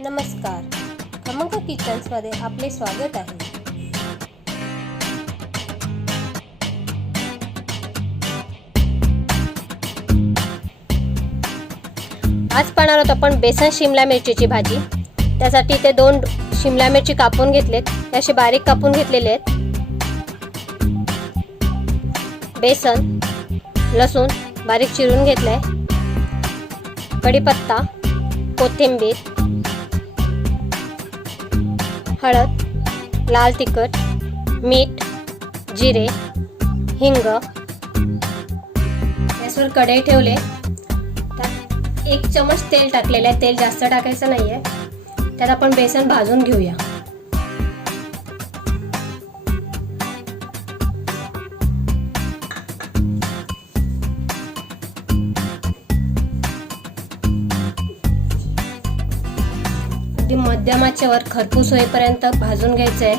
नमस्कार, खमंग किचन्समध्ये आपले स्वागत आहे. आज पाहणार आहोत आपण बेसन शिमला मिरचीची भाजी. त्यासाठी इथे 2 शिमला मिरची कापून घेतलेत, ते असे बारीक कापून घेतलेले आहेत. बेसन, लसूण बारीक चिरून घेतलाय, कढीपत्ता, कोथिंबीर, हळद, लाल तिखट, मीठ, जिरे, हिंग. गॅसवर कढई ठेवले, त्यात 1 चमच तेल टाकलेले आहे. तेल जास्त टाकायचं नाहीये. त्यात आपण बेसन भाजून घेऊया. मध्यम आचेवर खरपूस होईपर्यंत भाजून घ्यायचं आहे.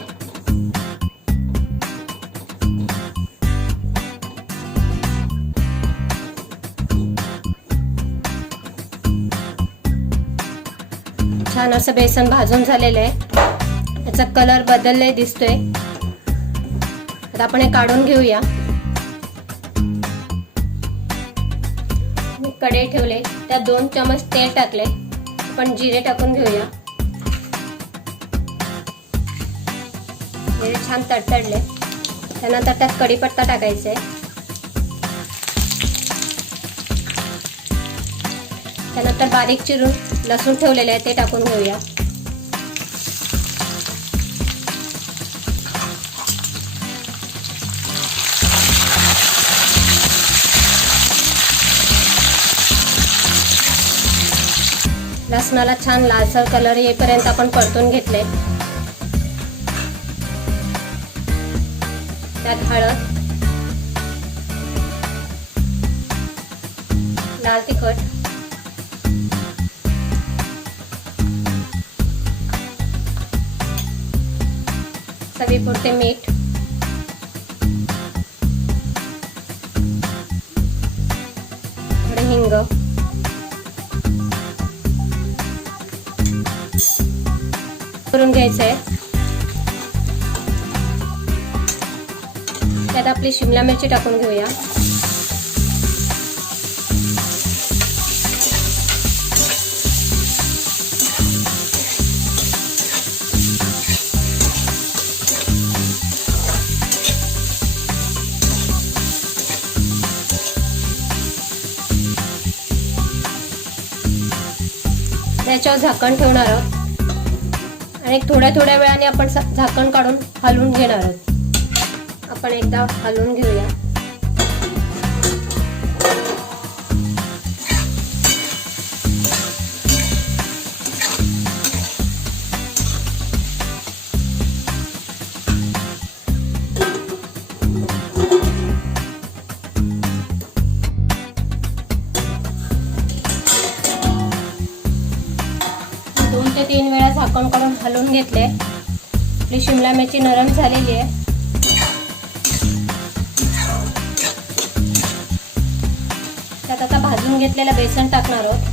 छान असं बेसन भाजून झालेलं आहे. याचा कलर बदलले दिसतोय. आता आपण हे काढून घेऊया. मी कढई ठेवले, त्यात 2 चमच तेल टाकले. आपण जिरे टाकून घेऊया. जिरे छान तडतडले. त्यानंतर त्यात कढीपत्ता टाकायचा आहे. त्यानंतर बारीक चिरून लसूण ठेवलेले आहे, ते टाकून घेऊया. लसणाला छान लालसर कलर येईपर्यंत आपण परतून घेतले. त्यात हळद, लाल तिखट, चवीपुरते मीठ, थोडे हिंग, करून घ्यायचंय. त्यात आपली शिमला मिरची टाकून घेऊया. त्याच्यावर झाकण ठेवणार आहोत आणि थोड्या वेळाने आपण झाकण काढून हलवून घेणार आहोत. आपण एकदा हलवून घेऊया. दोन ते 3 वेळा झाकण काढून हलवून घेतले. आपली शिमला मिरची नरम झालेली आहे. त्यात आता भाजून घेतलेलं बेसन टाकणार आहोत.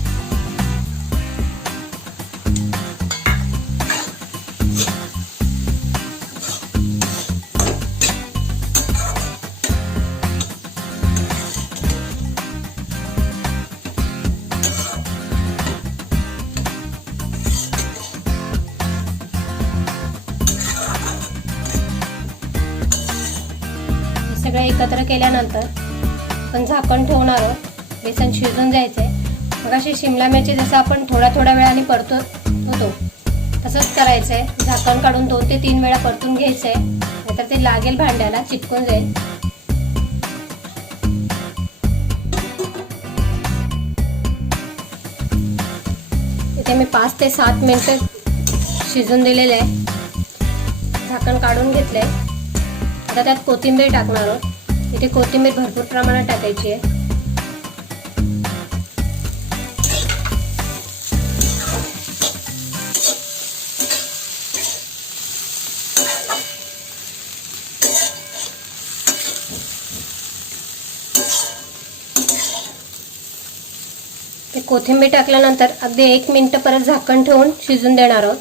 सगळं एकत्र केल्यानंतर आपण झाकण ठेवणार आहोत. बेसन शिजून जायचंय. मग अशी शिमला मिरची जसं आपण थोड्या वेळाने परतत होतो तसंच करायचंय. झाकण काढून 2 ते 3 वेळा परतून घ्यायचंय, नाहीतर ते लागेल, भांड्याला चिटकून जाईल. इथे मी 5 ते 7 मिनिटं शिजून दिलेले आहे. झाकण काढून घेतलंय. आता त्यात कोथिंबीर टाकणार आहोत. इथे कोथिंबीर भरपूर प्रमाणात टाकायची आहे. कोथिंबीर टाकल्यानंतर अगदी 1 मिनिट परत झाकण ठेवून शिजून देणार आहोत.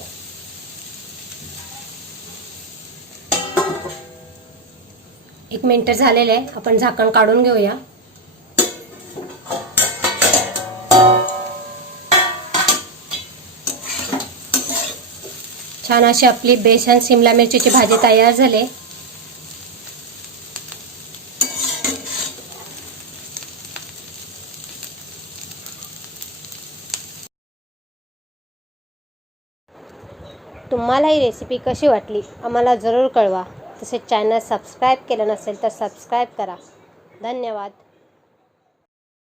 एक मिनिट झालेले आहे. आपण झाकण काढून घेऊया. छान अशी आपली बेसन शिमला मिरचीची भाजी तयार झाली. तुम्हाला ही रेसिपी कशी वाटली आम्हाला जरूर कळवा. तसेच चॅनल सबस्क्राईब केलं नसेल तर सबस्क्राईब करा. धन्यवाद.